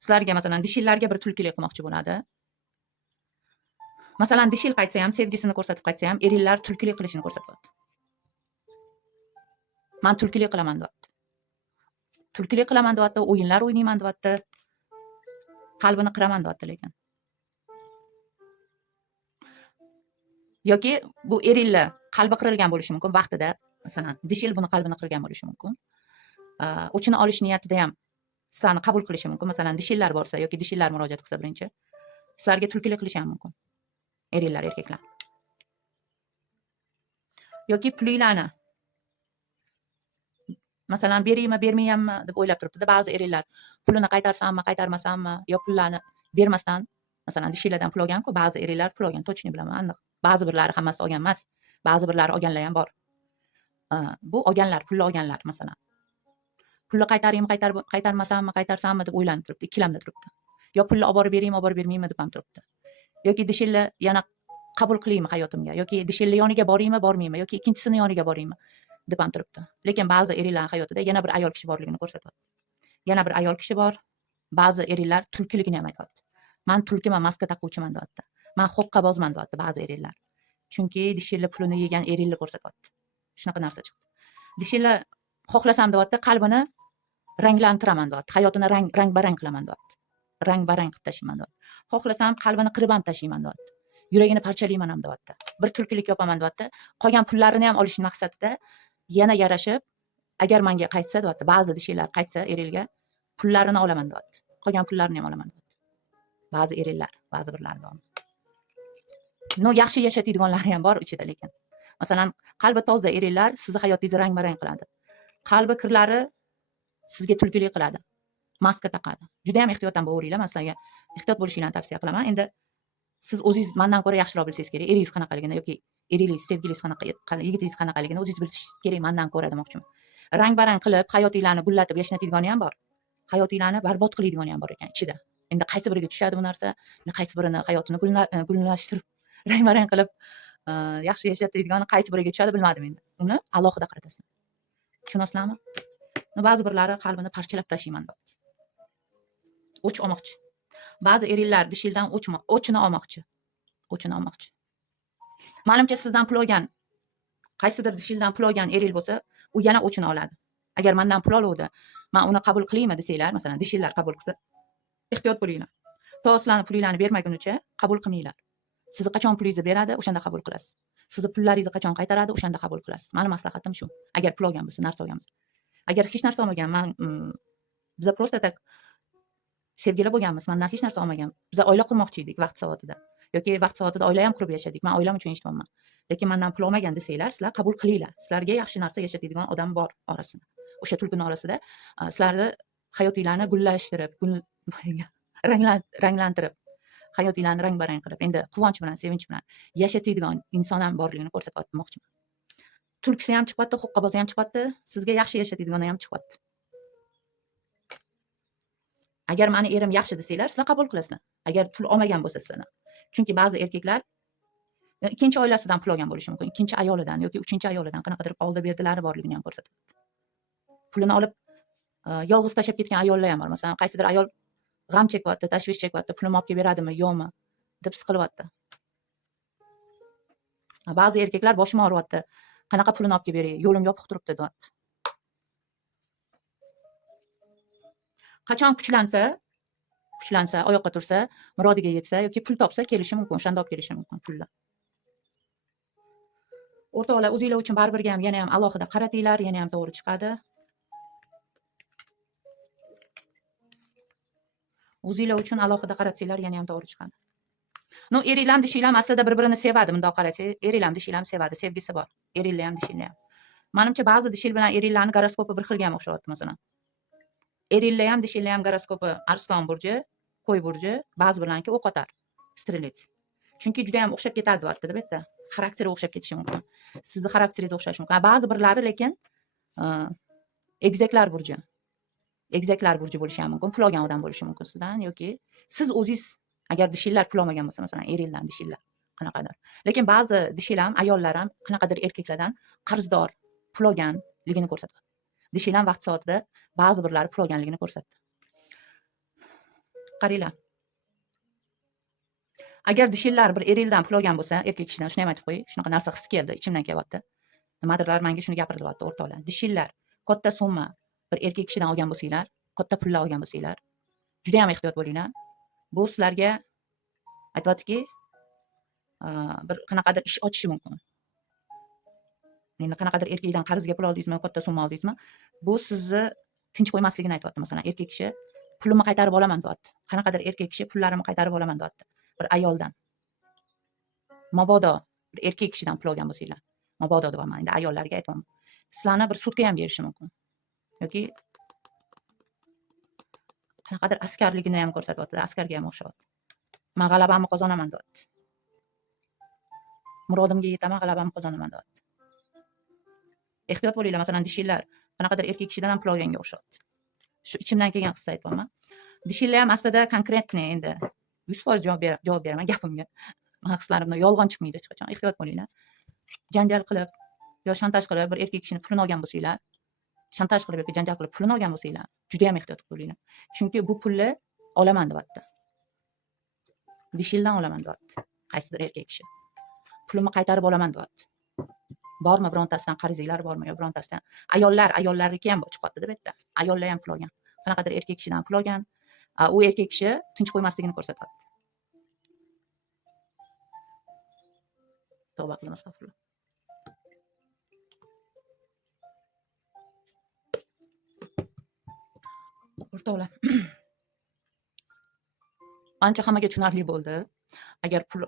Sizlarga masalan dishillarga bir tulkilik qilmoqchi bo'ladi. Masalan, dishil qaytsa ham, sevgisini ko'rsatib qaytsa ham, erillar tulkilik qilishini ko'rsatyapti. Men tulkilik qilaman deyapti. Tulkilik qilaman deyapti, o'yinlar o'ynayman deyapti. Qalbini qiraman deyapti lekin. Yoki bu erillar qalbi qirilgan bo'lishi mumkin vaqtida. Masalan, dishil buni qalbini qirgan bo'lishi mumkin. O'chini olish niyatida ham sizlarni qabul qilishi mumkin. Masalan, dishillar borsa yoki dishillar murojaat qilsa birinchi, sizlarga tulkilik qilishi ham mumkin. Erillar, erkaklar. Yoki pulinglarni masalan, beraymi, bermaymanmi deb o'ylab turibdi-da ba'zi erillar. Pulini qaytarsammi, qaytarmasammi, yo pullarni bermasdan, masalan, dishillardan pul olgan-ku, ba'zi erillar pul olgan, точно bilaman, aniq. Ba'zi birlari hammasi olgan emas. Ba'zi birlari olganlar ham bor. Bu olganlar, pulni olganlar masalan. Pulni qaytaraymi, qaytarmasammi, qaytarsammi deb o'ylanib turibdi, ikkilamda turibdi. Yo pulni olib borib beraymi, olib borib bermaymi deb ham turibdi. Yoki dishilni yana qabul qilaymi hayotimga, yoki dishilni yoniga boraymi, bormaymi, yoki ikkinchisini yoniga boraymi deb ham turibdi. Lekin ba'zi erillar hayotida yana bir ayol kishi borligini ko'rsatyapti. Yana bir ayol kishi bor. Ba'zi erillar tulkiligini ham aytyapti. Men tulkiman, maska taquvchiman deyapti. Men xoqqabozman deyapti ba'zi erillar. Chunki dishilla pulini yegan erilni ko'rsatyapti. Shunaqa narsa chiqdi. Dishilla xohlasam deyapti, qalbini ranglantiraman deyapti. Hayotini rang-barang qilaman deyapti. Rang-barang qilib tashlayman deyapti. Xohlasam qalbini qirib ham tashlayman deyapti. Yuragini parchalayman ham deyapti. Bir tulkilik yopaman deyapti. Qolgan pullarini ham olish maqsadida yana yarashib, agar menga qaytsa deyapti, ba'zi dishillar qaytsa erilga pullarini olaman deyapti. Qolgan pullarini ham olaman deyapti. Ba'zi erillar, ba'zi birlar deyapti. No, yaxshi yashaydiganlari ham bor ichida, lekin masalan qalbi toza erillar sizni hayotingizni rang-barang qiladi. Qalbi kirlari sizga tulkilik qiladi. Maska taqadi. Juda ham ehtiyotdan bo'lavringlar. Men sizlarga ehtiyot bo'lishinglarni tavsiya qilaman. Endi siz o'zingiz mendan ko'ra yaxshiroq bilsangiz kerak. Eringiz qanaqaligini yoki eringiz, sevgilingiz qanaqa, yigitingiz qanaqaligini o'zingiz bilishingiz kerak mendan ko'ra demoqchiman. Rang-barang qilib hayotinglarni gullatib yashnatadigan ham bor. Hayotinglarni barbod qiladigan ham bor ekan ichida. Endi qaysi biriga tushadi bu narsa? Qaysi birini hayotini gullashtirib rang-barang qilib yaxshi yashaydigan qaysi biriga tushadi bilmadim endi. Uni alohida qaratasizlar. Tushunasizlarmi? Ba'zi birlari qalbini parchalab tashlayman deyapti. O'ch olmoqchi. Ba'zi erillar dishildan o'chini olmoqchi. O'chini olmoqchi. Menimcha sizdan pul olgan, qaysidir dishildan pul olgan eril bo'lsa, u yana o'chini oladi. Agar mendan pul oluvdi, men uni qabul qilaymi desanglar, masalan, dishillar qabul qilsa, ehtiyot bo'linglar. To sizlarning pulinglarni bermagunicha qabul qilmanglar. Sizni qachon pulingizni beradi, o'shanda qabul qilasiz. Sizni pullaringizni qachon qaytaradi, o'shanda qabul qilasiz. Mening maslahatim shu. Agar pul olgan bo'lsa, narsa olgan bo'lsa. Agar hech narsa olmagan, biz prosta tak sevgili bo'lganmiz, mendan hech narsa olmagan. Biz oila qurmoqchi edik vaqt soatida. Yoki vaqt soatida oila ham qurib yashadik. Men oilam uchun eshitmayman. Lekin mendan pul olmagan desanglar, sizlar qabul qilinglar. Sizlarga yaxshi narsa yashaydigan odam bor orasida. O'sha tulkini orasida sizlarni hayotinglarni gullashtirib, ranglantirib, hayotinglarni rang-barang qilib, endi quvonch bilan, sevinch bilan yashaydigan inson ham borligini ko'rsatmoqchiman. Tulkisi ham chiqyapti, huqqabozi ham chiqyapti, sizga yaxshi yashaydigani ham chiqyapti. Agar meni erim yaxshi desanglar, sizlar qabul qilasizlar. Agar pul olmagan bo'lsa sizlardan. Chunki ba'zi erkaklar ikkinchi oilasidan pul olgan bo'lishi mumkin, ikkinchi ayolidan yoki uchinchi ayolidan qanaqadir oldi berdilari borligini ham ko'rsatyapti. Pulini olib yolg'iz tashlab ketgan ayollar ham bor. Masalan, qaysidir ayol g'am chekyapti, tashvish chekyapti, pulimni olib kelib beradimi, yo'qmi deb siqilyapti. Ba'zi erkaklar boshim og'riyapti, qanaqa pulini olib kelib beray, yo'lim yopiq turibdi deyapti. Qachon kuchlansa, oyoqqa tursa, murodiga yetsa yoki pul topsa kelishi mumkin, o'shanda olib kelishi mumkin pulni. O'rtoqlar, o'zinglar uchun baribirga ham yana ham alohida qaratinglar, yana ham to'g'ri chiqadi. O'zinglar uchun alohida qaratsanglar, yana ham to'g'ri chiqadi. No, eringlar ham dishinglar ham aslida bir-birini sevadi, bundoq qarasangiz, eringlar ham dishinglar ham sevadi, sevgisi bor. Eringlar ham dishinglar ham. Menimcha ba'zi dishil bilan eringlarning goroskopi bir xilga ham o'xshayapti, masalan. Eringlar ham dishinglar ham goroskopi Arslon burji, Qo'y burji, ba'zi bilanki o'qotar, Strelets. Chunki juda ham o'xshab ketadi deyapti, bu yerda. Xarakteri o'xshab ketishi mumkin. Sizni xarakteringiz o'xshashi mumkin. Ba'zi birlari lekin egizaklar burji. Egizaklar burji bo'lishi ham mumkin, pul olgan odam bo'lishi mumkin sizdan yoki siz o'zingiz agar dishillar pul olmagan bo'lsa, masalan, eringlar dishillar qanaqadir. Lekin ba'zi dishillar ham, ayollar ham qanaqadir erkaklardan qarzdor, pul olganligini ko'rsatadi. Dishillar vaqt soatida ba'zi birlari pul olganligini ko'rsatdi. Qaranglar. Agar dishillar bir erildan pul olgan bo'lsa, erkak kishidan shuni ham aytib qo'ying, shunaqa narsa his keldi, ichimdan kelyapti. Nimadirlar menga shuni gapirdilar o'rtoqlar. Dishillar katta summa bir erkak kishidan olgan bo'lsanglar, katta pullar olgan bo'lsanglar, juda ham ehtiyot bo'linglar. Bu sizlarga aytayotdiki, bir qanaqadir ish ochishi mumkin. Endi qanaqadir erkakdan qarzga pul oldingizmi, katta summa oldingizmi, bu sizni tinch qo'ymasligini aytayapti. Masalan, erkak kishi pulimni qaytarib olaman deyapti. Qanaqadir erkak kishi pullarimni qaytarib olaman deyapti. Bir ayoldan. Mabodo bir erkak kishidan pul olgan bo'lsanglar, mabodo deyapman. Endi ayollarga aytmayman. Sizlarni bir sutka ham berishi mumkin. Yoki qanaqadir askarligini ham ko'rsatyapti, askarga ham o'xshayapti. Men g'alabamni qozonaman deyapti. Murodimga yetaman, g'alabamni qozonaman deyapti. Ehtiyot bo'linglar, masalan, dishillar qanaqadir erkak kishidan ham pul olganga o'xshayapti. Shu ichimdan kelgan qissa aytayapman. Dishillar ham aslida konkretniy, endi 100% javob beraman gapimga. Men hislarimdan yolg'on chiqmaydi hech qachon. Ehtiyot bo'linglar. Janjal qilib yo shantaj qilib bir erkak kishini pulini olgan bo'lsanglar, shantaj qilib yoki janjal qilib pulini olgan bo'lsanglar, juda ham ehtiyot bo'linglar. Chunki bu pulni olaman deyapti. Dishildan olaman deyapti. Qaysidir erkak kishi. pulimni qaytarib olaman deyapti. Bormi birontasidan qarzinglar bormi yo birontasidan? Ayollarniki ham chiqyapti deb aytdi. Ayollar ham pul olgan. Qanaqadir erkak kishidan pul olgan. U erkak kishi tinch qo'ymasligini ko'rsatyapti. Tavba qilamiz, astag'firullah. O'rtoqlar. Ancha hammaga tushunarli bo'ldi. Agar pul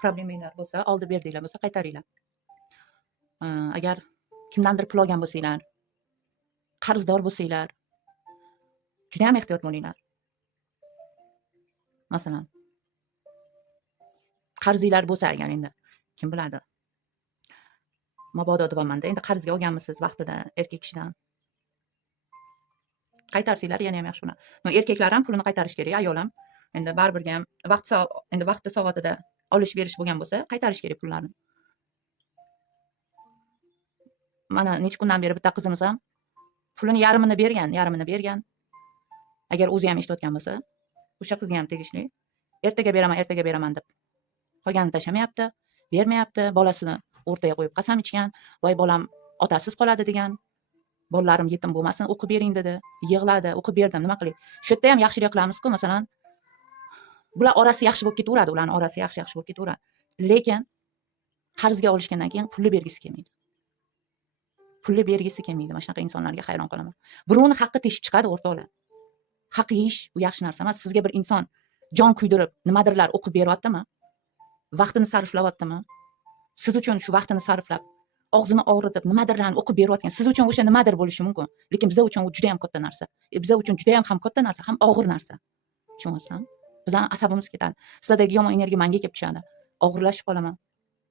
problemanglar bo'lsa, oldi berdinglar bo'lsa qaytaringlar. Agar kimdandir pul olgan bo'lsanglar, qarzdor bo'lsanglar, juda ham ehtiyot bo'linglar. Masalan, qarzinglar bo'lsa agar endi kim biladi. Mabodo deyapman-da, endi qarzga olganmisiz vaqtida erkak kishidan. Qaytarsanglar yana ham yaxshi bo'ladi. Erkaklar ham pulini qaytarish kerak, ayol ham. Endi baribir ham vaqti soatida olish berish bo'lgan bo'lsa, qaytarish kerak pullarni. Mana necha kundan beri bitta qizimiz ham pulini yarmini bergan. Agar o'zi ham eshitayotgan bo'lsa, o'sha qizga ham tegishli. Ertaga beraman deb qolganini tashamayapti, bermayapti. Bolasini o'rtaga qo'yib qasam ichgan. Voy bolam otasiz qoladi degan. Bolalarim yetim bo'lmasin, o'qib bering dedi. Yig'ladi, o'qib berdim, nima qilay? Shu yerda ham yaxshilik qilamiz-ku, masalan, bular orasi yaxshi bo'lib ketaveradi, ularning orasi yaxshi bo'lib ketaveradi. Lekin qarzga olishgandan keyin pulni bergisi kelmaydi. Mana shunaqa insonlarga hayron qolaman. Birovning haqqi teshib chiqadi, o'rtoqlar. Haq yeyish bu yaxshi narsa emas. Sizga bir inson jon kuydirib, nimadirlar o'qib beryaptimi? Vaqtini sarflayaptimi? Siz uchun shu vaqtini sarflab, og'zini og'ritib, nimadirlarni o'qib berayotgan. Siz uchun o'sha nimadir bo'lishi mumkin. Lekin biz uchun u juda ham katta narsa. Biz uchun juda ham katta narsa, ham og'ir narsa. Tushunyapsizmi? Bizning asabimiz ketadi. Sizlardagi yomon energiya menga kelib tushadi. Og'irlashib qolaman.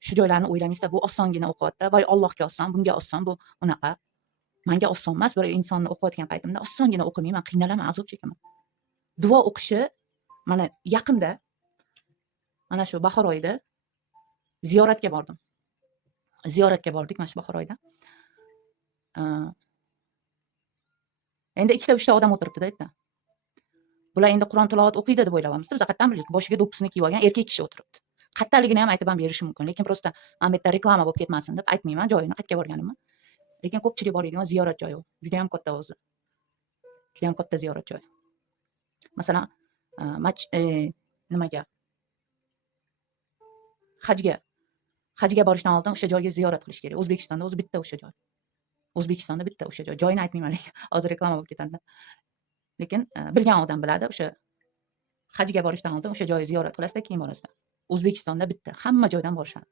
Shu joylarni o'ylaymizda, bu osongina o'qiyapti. Voy Allohga oson, bunga oson, bu unaqa. Menga oson emas, bir insonni o'qiyotgan paytimda osongina o'qimayman, qiynalaman, azob chekaman. Duo o'qishi mana yaqinda mana shu bahor oyida ziyoratga bordim. Ziyoratga bordik mana shu bahor oyida. Endi 2-3 ta odam o'tiribdi-da yerda. Bular endi Qur'on tilovat o'qiydi deb o'ylayapmiz. Biz qayerdan bildik? Boshiga do'ppisini kiyib olgan erkak kishi o'tiribdi. Qayerdaligini ham aytib ham berishim mumkin, lekin prosta men bu yerda reklama bo'lib ketmasin deb aytmayman joyini, qayerga borganimni. Lekin ko'pchilik boradigan ziyorat joyi u. Juda ham katta o'zi. Juda ham katta ziyorat joyi. Masalan, nimaga? Hajga borishdan oldin o'sha joyga ziyorat qilish kerak. O'zbekistonda o'zi bitta o'sha joy. Joyini aytmayman, lekin hozir reklama bo'lib ketadi. Lekin bilgan odam biladi, o'sha hajga borishdan oldin o'sha joyni ziyorat qilasizda, keyin borasizda. O'zbekistonda bitta, hamma joydan borishadi.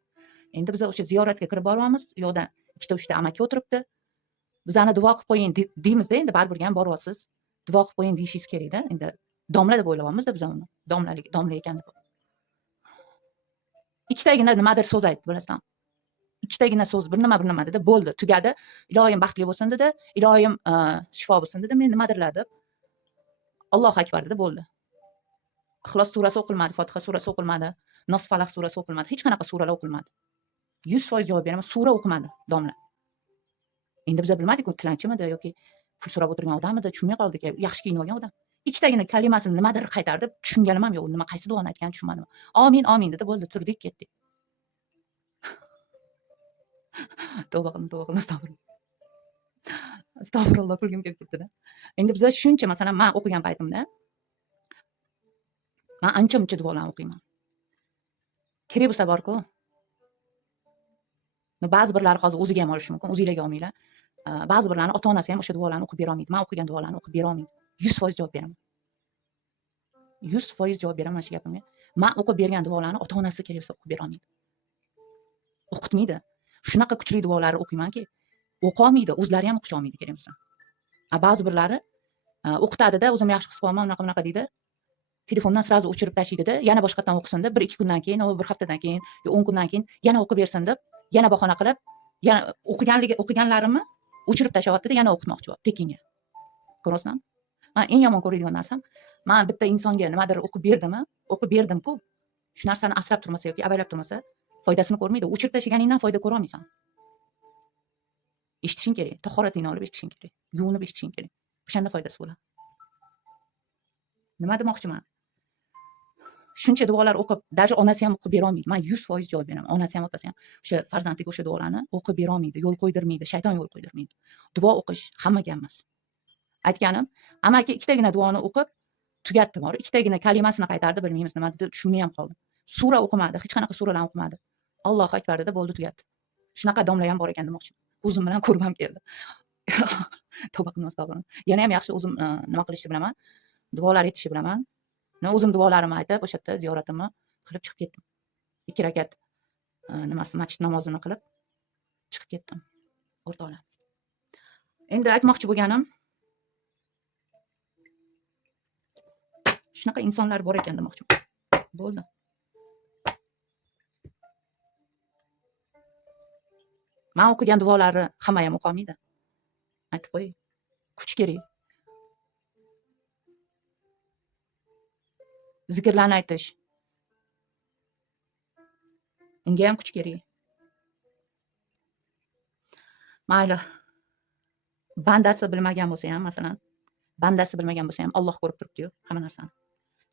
Endi biz o'sha ziyoratga kirib boryapmiz, u yoqda 2-3 ta amaki o'tiribdi. Bizani duo qilib qo'ying deymizda, endi baribir ham boryapsiz. Duo qilib qo'ying deyishingiz kerak-da. Endi domla deb o'ylayapmizda biz uni. Domla ekan deb. Ikkitagina nimadir so'z aytdi, bilasizmi? Ikkitagina so'z, bir nima dedi, bo'ldi, tugadi. Ilohim baxtli bo'lsin dedi, ilohim shifo bo'lsin dedi. Men nimadirlar deb Allohu akbar dedi, bo'ldi. Ixlos surasi o'qilmadi, Fotiha surasi o'qilmadi, Nos Falaq surasi o'qilmadi, hech qanaqa suralar o'qilmadi. 100% javob beraman, sura o'qimadi domla. Endi biz bilmadik-ku, tilanchimidi yoki pul so'rab o'tirgan odamida, tushunmay qoldik. Yaxshi kiyinib olgan odam. Ikkitagina kalimasini nimadir qaytardi, tushunganim ham yo'q, nima qaysi duoni aytganini tushunmadim. Amin, amin dedi, bo'ldi, turdik, ketdik. Tavba qildim, astag'firullah, kulgim kelib ketdi-da. Endi biz shuncha, masalan, men o'qigan paytimda men ancha-muncha duolarni o'qiyman. Kerak bo'lsa bor-ku. Ba'zi birlari hozir o'ziga ham olishi mumkin, o'zingizlarga olmanglar. Ba'zi birlarni ota-onasi ham o'sha duolarni o'qib bera olmaydi. Men o'qigan duolarni o'qib bera olmaydi. 100% javob beraman. 100% javob beraman shu gapimga. Men o'qib bergan duolarni ota-onasi kerak bo'lsa o'qib bera olmaydi. O'qitmaydi. Shunaqa kuchli duolarni o'qiymanki, o'qiy olmaydi, o'zlari ham o'qiy olmaydi kerak bo'lsa. Ba'zi birlari o'qitadi-da, o'zim yaxshi his qilaman, unaqa deydi. Telefondan sразу o'chirib tashlaydi-da, yana boshqatdan o'qisin deb, 1-2 kundan keyin, bir haftadan keyin, 10 kundan keyin yana o'qib bersin deb, yana bahona qilib, yana o'qiganlarimni o'chirib tashlayapti-da, yana o'qitmoqchi bo'lib, tekinga. Ko'rasizmi? Men eng yomon ko'radigan narsam, men bitta insonga nimadir o'qib berdim-ku, shu narsani asrab turmasa yoki avaylab turmasa, foydasini ko'rmaydi. O'chirib tashlaganingdan foyda ko'ra olmaysan. Eshitishing kerak, tahoratingni olib eshitishing kerak, yuvinib eshitishing kerak. O'shanda foydasi bo'ladi. Nima demoqchiman? shuncha duolar o'qib, даже onasi ham o'qib bera olmaydi. Men 100% javob beraman. Onasi ham, otasi ham o'sha farzandiga o'sha duolarni o'qib bera olmaydi, yo'l qo'ydirmaydi, shayton yo'l qo'ydirmaydi. Duo o'qish hammaga emas. Aytganim, amaki ikkitagina duoni o'qib tugatdi, bor. Ikkitagina kalimasini qaytardi, bilmaymiz nima dedi, tushunmay ham qoldim. Sura o'qimadi, hech qanaqa suralarni o'qimadi. Allohu akbar dedi, bo'ldi, tugatdi. Shunaqa domla ham bor ekan demoqchi. O'zim bilan ko'rgim keldi. Tavba qilmas tavba. Yana ham yaxshi o'zim nima qilishni bilaman. Duolar etishni bilaman. O'zim duolarimni aytib, o'sha yerda ziyoratimni qilib chiqib ketdim. 2 rakat nimasi masjid namozini qilib chiqib ketdim. O'rtoqlar. Endi aytmoqchi bo'lganim, shunaqa insonlar bor ekan demoqchiman. Bo'ldi. Men o'qigan duolarni hamma ham o'qa olmaydi. Aytib qo'ying. Kuch kerak. Zikrlarni aytish. Unga ham kuch kerak. Mayli. Bandasi bilmagan bo'lsa ham, masalan, bandasi bilmagan bo'lsa ham Alloh ko'rib turibdi-yu, hamma narsani.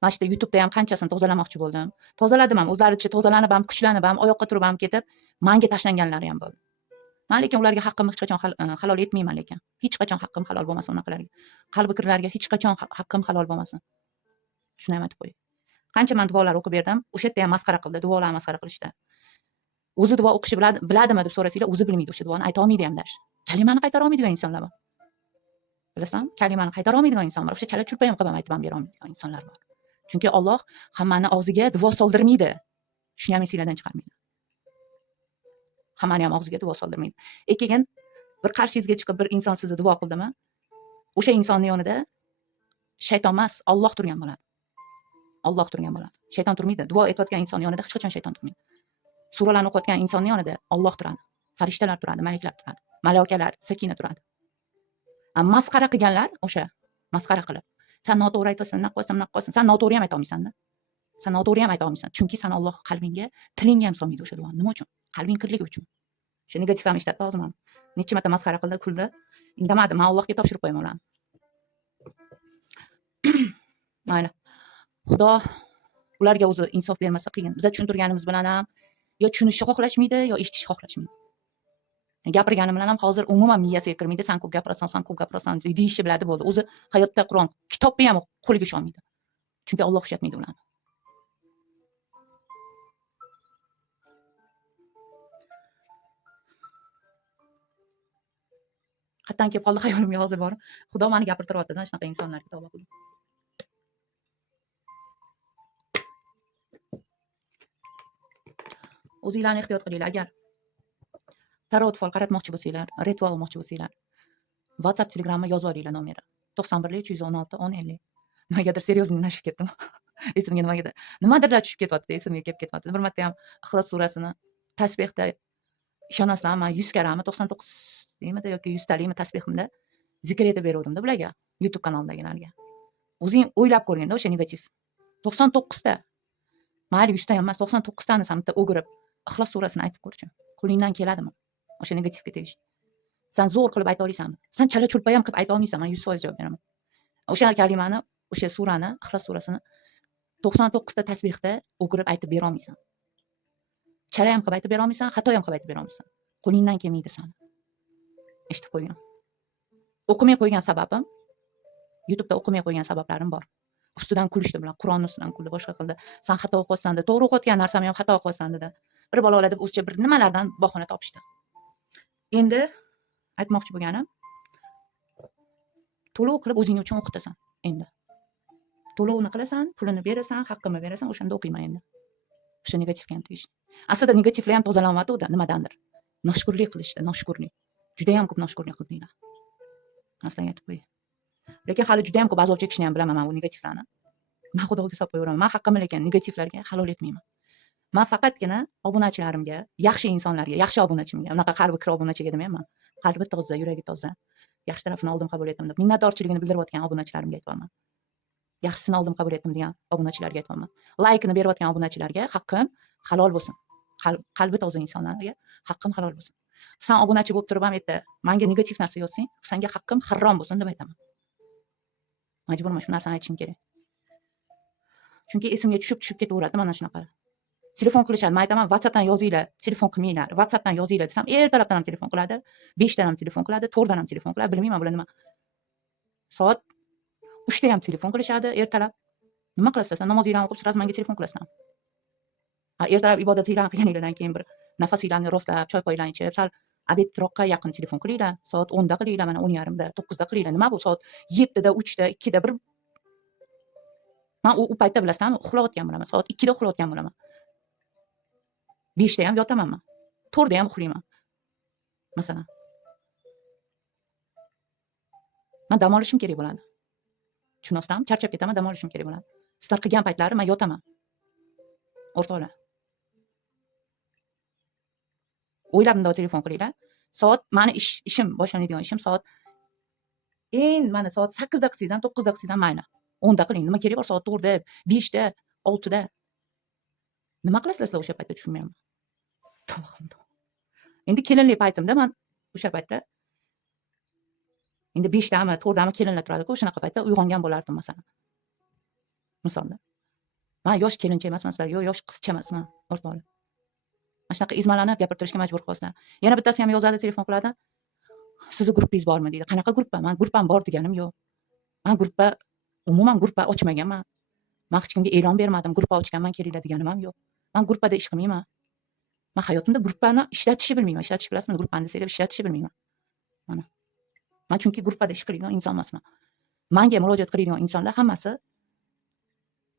Mana shu YouTube'da ham qanchasini tozalamoqchi bo'ldim. Tozaladim ham, o'zlaricha tozalanib ham, kuchlanib ham, oyoqqa turib ham ketib, menga tashlanganlari ham bo'ldi. Men lekin ularga haqqimni hech qachon halol etmayman lekin. Hech qachon haqqim halol bo'lmasin unaqalarga. Qalbi kirlarga hech qachon haqqim halol bo'lmasin. Shuni ham aytib qo'ying. Qancha men duolar o'qib berdim, o'sha yerda ham masxara qildi, duolarni masxara qilishdi. O'zi duo o'qishni biladimi deb so'rasanglar, o'zi bilmaydi o'sha duoni, ayta olmaydi ham dash. Kalimani qaytara olmaydigan insonlar bor. Bilasizmi? Kalimani qaytara olmaydigan inson bor. O'sha chala chulpa ham qilib aytib bera olmaydigan insonlar bor. Chunki Alloh hammani og'ziga duo soldirmaydi. Shuni ham esingizdan chiqarmanglar. Hammani ham og'ziga duo soldirmaydi. Keyin bir qarshingizga chiqib bir inson sizni duo qildimi, o'sha insonning yonida shayton emas, Alloh turgan bo'ladi. Alloh turgan bo'ladi. Shayton turmaydi. Duo etayotgan inson yonida hech qachon shayton turmaydi. Suralarni o'qiyotgan insonning yonida Alloh turadi. Farishtalar turadi, malaklar turadi. Malakalar, sakina turadi. Masxara qilganlar o'sha masxara qilib, sen noto'g'ri aytasan, naq qo'yasan. Sen noto'g'ri ham ayta olmaysan-da. Sen noto'g'ri ham ayta olmaysan. Chunki sen Alloh qalbingga, tilingga ham solmaydi o'sha duoni. Nima uchun? Qalbing kirligi uchun. O'sha negativ ham ishlatdi hozir mana. Necha marta masxara qildi, kuldi. Indamadi. Men Allohga topshirib qo'yaman ularni. Mayli. Xudo ularga o'zi insof bermasa qiyin. Biz tushuntirganimiz bilan ham yo tushunishni xohlashmaydi, yo eshitishni xohlashmaydi. Gapirganim bilan ham hozir umuman miyasiga kirmaydi. Sen ko'p gapirasan, deyishni biladi bo'ldi. O'zi hayotda Qur'on kitobni ham qo'liga olmaydi. Chunki Alloh o'xshatmaydi ularni. Qatdan kelib qoldi xayolimga hozir borib. Xudo meni gapirtiryapti-da shunaqa insonlarga tavba qildim. O'zinglarni ehtiyot qilinglar. Agar tarot fol qaratmoqchi bo'lsanglar, ritual olmoqchi bo'lsanglar, WhatsApp, Telegramga yozib olinglar nomeri. 91 316 1050. Nimagadir seryoznlashib ketdim. Esimga nimadirlar tushib ketyapti, esimga kelib ketyapti. Bir marta ham Ixlos surasini tasbehda ishonasizlarmi, 100 karami 99 deymida yoki 100 talikmi tasbehimda zikr etib beruvdim-da bularga, YouTube kanalidagilarga. O'zing o'ylab ko'rganda o'sha negativ. 99 ta. Mayli 100 ta ham emas, 99 tani ham bitta o'girib Ixlos surasini aytib ko'rchi. Qo'lingdan keladimi? O'sha negativga tegish. Sen zo'r qilib ayta olasanmi? Sen chala chulpa ham qilib ayta olmaysan, men 100% javob beraman. O'sha kalimani, o'sha surani, Ixlos surasini 99 ta tasbehda o'girib aytib bera olmaysan. Chala ham qilib aytib bera olmaysan, xato ham qilib aytib bera olmaysan. Qo'lingdan kelmaydi sani. Eshitib qo'ygan. O'qimay qo'ygan sababim, YouTube'da o'qimay qo'ygan sabablarim bor. Ustidan kulishdi bilan, Qur'on ustidan kuldi, boshqa qildi. Sen xato o'qiyotsan dedi, to'g'ri o'qiyotgan narsamni ham xato o'qiyotsan dedi. Bir balolar deb o'zicha bir nimalardan bahona topishdi. Endi aytmoqchi bo'lganim, to'lov qilib o'zing uchun o'qitasan endi. To'lovni qilasan, pulini berasan, haqqini berasan, o'shanda o'qiyman endi. O'sha negativga ham tegish. Aslida negativlar ham tozalanmadi unda nimadandir. Noshukrlik qilishdi, noshukrlik. Juda ham ko'p noshukrlik qildinglar. Aslida aytib qo'y. Lekin hali juda ham ko'p azob chekishni ham bilaman men bu negativlarni. Men Xudoga hisob qo'yaveraman. Men haqqimni lekin negativlarga halol etmayman. Men faqatgina obunachilarimga, yaxshi insonlarga, yaxshi obunachimga, unaqa qalbi kir obunachiga demayman. Qalbi toza, yuragi toza. Yaxshi tarafini oldim, qabul etdim deb minnatdorchiligini bildirayotgan obunachilarimga aytaman. Yaxshisini oldim, qabul etdim degan obunachilarga aytaman. Laykini berayotgan obunachilarga haqqim halol bo'lsin. Qalbi toza insonlarga haqqim halol bo'lsin. Sen obunachi bo'lib turib ham aytdi, menga negativ narsa yozsang, senga haqqim harom bo'lsin deb aytaman. Majburman shu narsani aytishim kerak. Chunki esimga tushib ketaveradi mana shunaqa. Telefon qilishadi. Men aytaman, WhatsAppdan yozinglar, telefon qilmanglar. WhatsAppdan yozinglar desam, ertalabdan ham telefon qiladi, 5 dan ham telefon qiladi, 4 dan ham telefon qiladi. Bilmayman bular nima. Soat 3 da ham telefon qilishadi ertalab. Nima qilasizlar? Namozinglarni o'qib, sirasi menga telefon qilasizlar. Ertalab ibodatinglarni qilganinglardan keyin bir nafasinglarni rostlab, choy poylarni ichib, sal obedroqqa yaqin telefon qilinglar. Soat 10 da qilinglar, mana 10:30 da, 9 da qilinglar. Nima bu? Soat 7 da, 3 da, 2 da bir men u paytda bilasizlarmi, uxlayotgan bo'laman. Soat 2 da uxlayotgan bo'laman. 5 da ham yotaman men. 4 da ham uxlayman. Masalan. Men dam olishim kerak bo'ladi. Tushunasizlarmi? Charchab ketaman, dam olishim kerak bo'ladi. Sizlar qilgan paytlari men yotaman. O'rtoqlar. O'ylab bunday telefon qilinglar. Soat meni ishim boshlanadigan ishim soat mana soat 8 da qilsangiz ham, 9 da qilsangiz ham mayli. 10 da qiling. Nima kerak bor soat 4 da, 5 da, 6 da. Nima qilasizlar o'sha paytda tushunmayman. Endi kelinlik paytimda men o'sha paytda endi 5 dami, 4 dami kelinlar turadi-ku, o'shanaqa paytda uyg'ongan bo'lardim masalan. Misolda. Men yosh kelincha emasman sizlar, yosh qizcha emasman, o'rtoqlar. Mana shunaqa izmalarni gapirtirishga majbur qilasizlar. Yana bittasi ham yozadi, telefon qiladi. Sizni guruhingiz bormi deydi. Qanaqa guruh? Men guruhim bor deganim yo'q. Men guruhga umuman guruh ochmaganman. Men hech kimga e'lon bermadim, guruh ochganman, kelinglar deganim ham yo'q. Men guruhda ish qilmayman. Men hayotimda guruhni ishlatishni bilmayman. Ishlatish bilasizmi? Guruhni desanglar ishlatishni bilmayman. Mana. Men chunki guruhda ish qiladigan inson emasman. Menga murojaat qiladigan insonlar hammasi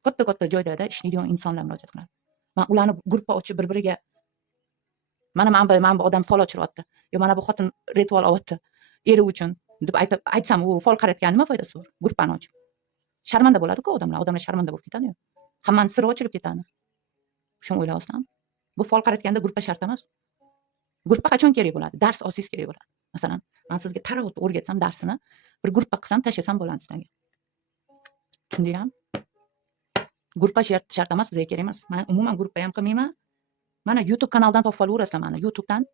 katta joylarda ishlaydigan insonlar murojaat qiladi. Men ularni guruhga ochib bir-biriga mana bu odam fol ochiryapti. Yo mana bu xotin ritual olyapti. Eri uchun deb aytsam, u fol qaratgan nima foydasi bor? Guruhni ochib. Sharmanda bo'ladi-ku odamlar sharmanda bo'lib ketadi-yu. Hammaning siri ochilib ketadi. Shuni o'ylayapsizlarmi? Bu fol qaratganda guruhga shart emas. Guruhga qachon kerak bo'ladi? Dars olsangiz kerak bo'ladi. Masalan, men sizga tarot o'rgatsam darsini, bir guruhga qilsam, tashlasam bo'ladi sizlarga. Tushundinglarmi? Guruhga shart emas, bizga kerak emas. Men umuman guruhga ham qilmayman. Mana YouTube kanaldan topib olaverasizlar meni. YouTubedan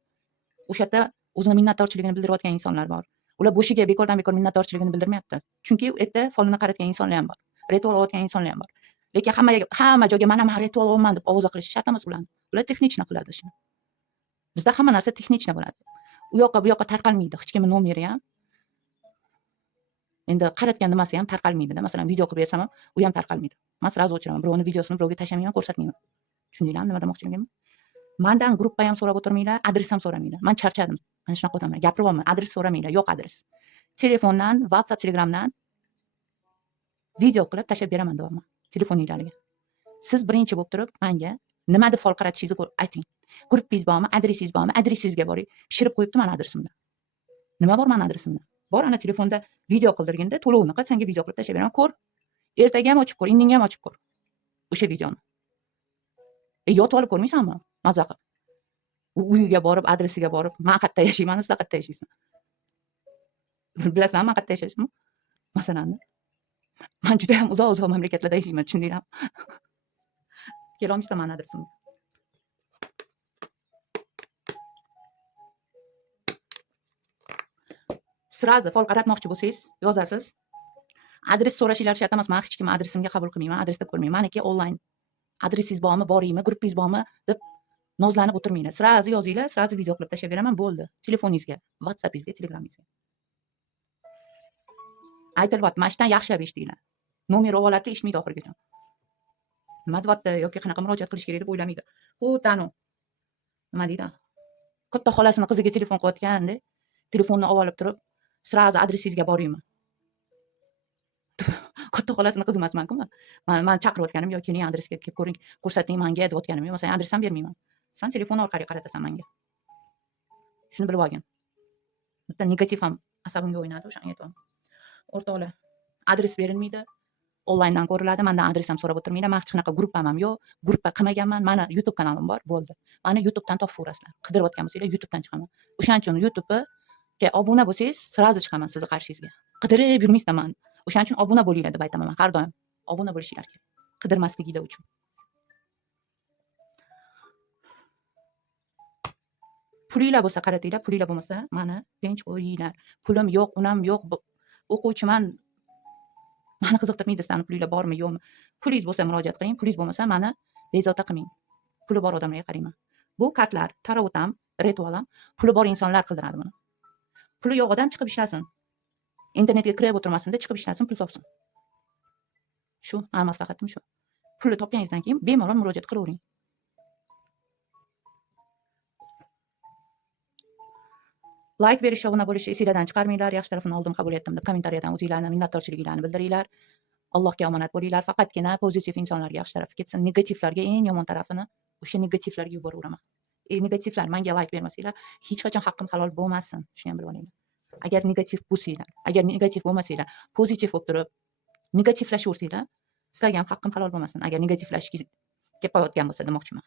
o'sha yerda o'zini minnatdorchiligini bildirayotgan insonlar bor. Ular bo'shiga bekor minnatdorchiligini bildirmayapti. Chunki u yerda folini qaratgan insonlar ham bor. Ritual olayotgan insonlar ham bor. Lekin hamma joyga mana men ritual olaman deb ovoza qilish shart emas ularni. Ular texnichni qiladi ishni. Bizda hamma narsa texnichni bo'ladi. U yoqqa bu yoqqa tarqalmaydi. Hech kimning nomeri ham. Endi qaratgan nimasi ham tarqalmaydi-da. Masalan, video qilib bersam ham, u ham tarqalmaydi. Men sirazi o'chiraman. Birovning videosini birovga tashlamayman, ko'rsatmayman. Tushundinglarmi nima demoqchiligimni? Mendan guruhga ham so'rab o'tirmanglar, adres ham so'ramanglar. Men charchadim. Mana shunaqa odamlar gapiryapman. Adres so'ramanglar, yo'q adres. Telefondan, WhatsApp, Telegramdan video qilib tashlab beraman deyapman. Telefoninglarga. Siz birinchi bo'lib turib menga nima deb fol qaratishingizni ayting. Guruhingiz bormi, adresingiz bormi? Adresingizga boring. Pishirib qo'yibdi men adresimda. Nima bor men adresimda? Bor ana telefonda video qildirganda to'lovni qil, senga video qilib tashlab beraman. Ko'r. Ertaga ham ochib ko'r, indinga ham ochib ko'r. O'sha videoni. Yotib olib ko'rmaysanmi? Maza qilib. Uyiga borib, adresiga borib, men qayerda yashayman, sizlar qayerda yashaysiz? Bilasizlarmi men qayerda yashashimni? Masalan, men juda ham uzoq mamlakatlarda yashayman, tushundinglarmi? Kela olmaysizlar men adresimga. Sirazi fol qaratmoqchi bo'lsangiz, yozasiz. Adres so'rashinglar shart emas. Men hech kim adresimga qabul qilmayman, adresda ko'rmayman. Meniki onlayn. Adresingiz bormi, boringmi, guruhingiz bormi deb nozlanib o'tirmanglar. Sirazi yozinglar, sirazi video qilib tashlab beraman, bo'ldi. Telefoningizga, WhatsAppingizga, Telegramingizga. Aytilyapti, mana shundan yaxshilab eshitinglar. Nomer ovolatda eshitmaydi oxirigacha. Nima deyapti yoki qanaqa murojaat qilish kerak deb o'ylamaydi. Xuddi nima deydi? Katta xolasini qiziga telefon qilayotganda, telefonni olib turib, sirazi adresingizga boraymi? Katta xolasini qizi emasman-ku men. Men chaqirayotganim yoki keling adresga kelib ko'ring, ko'rsating menga deyotganim yo'q. Sen adres ham bermayman. Sen telefon orqali qaratasan menga. Shuni bilib olgin. Bitta negativ ham asabimga o'ynadi, o'shani aytaman. O'rtoqlar, adres berilmaydi. Onlayndan ko'riladi. Mendan adres ham so'rab o'tirmanglar. Men hech qanaqa guruhim ham yo'q. Guruhga qilmaganman. Meni YouTube kanalim bor, bo'ldi. Meni YouTubedan topaverasizlar. Qidirayotgan bo'lsanglar YouTubedan chiqaman. O'shaning uchun YouTube'ga obuna bo'lsangiz, sirazi chiqaman sizni qarshingizga. Qidirib yurmaysizlar meni. O'shaning uchun obuna bo'linglar deb aytaman men har doim. Obuna bo'lishinglar kerak. Qidirmasliginglar uchun. Pulinglar bo'lsa qaratinglar, pulinglar bo'lmasa, meni tinch qo'yinglar. Pulim yo'q, unam yo'q. O'quvchiman. Mani qiziqtirmaydi sizlarni pulinglar bormi, yo'qmi. Pulingiz bo'lsa murojaat qiling, pulingiz bo'lmasa mani bezovta qilmang. Puli bor odamlarga qarayman. Bu kartlar, tarovutam, ritualam, puli bor insonlar qildiradi buni. Puli yo'q odam chiqib ishlasin. Internetga kirib o'tirmasin-da, chiqib ishlasin, pul topsin. Shu, mani maslahatim shu. Pulni topganingizdan keyin bemalol murojaat qilavering. Like berish, obuna bo'lish esingizdan chiqarmanglar. Yaxshi tarafini oldim, qabul etdim deb kommentariyadan o'zingizlarni minnatdorchiliginglarni bildiringlar. Allohga omonat bo'linglar. Faqatgina pozitiv insonlarga yaxshi taraf ketsin. Negativlarga eng yomon tarafini o'sha negativlarga yuboraveraman. Negativlar menga like bermasanglar, hech qachon haqqim halol bo'lmasin. Shuni ham bilib olinglar. Agar negativ bo'lsanglar, agar negativ bo'lmasanglar, pozitiv bo'lib turib, negativlashaversanglar, sizlarga ham haqqim halol bo'lmasin. Agar negativlashga qo'yayotgan bo'lsa demoqchiman.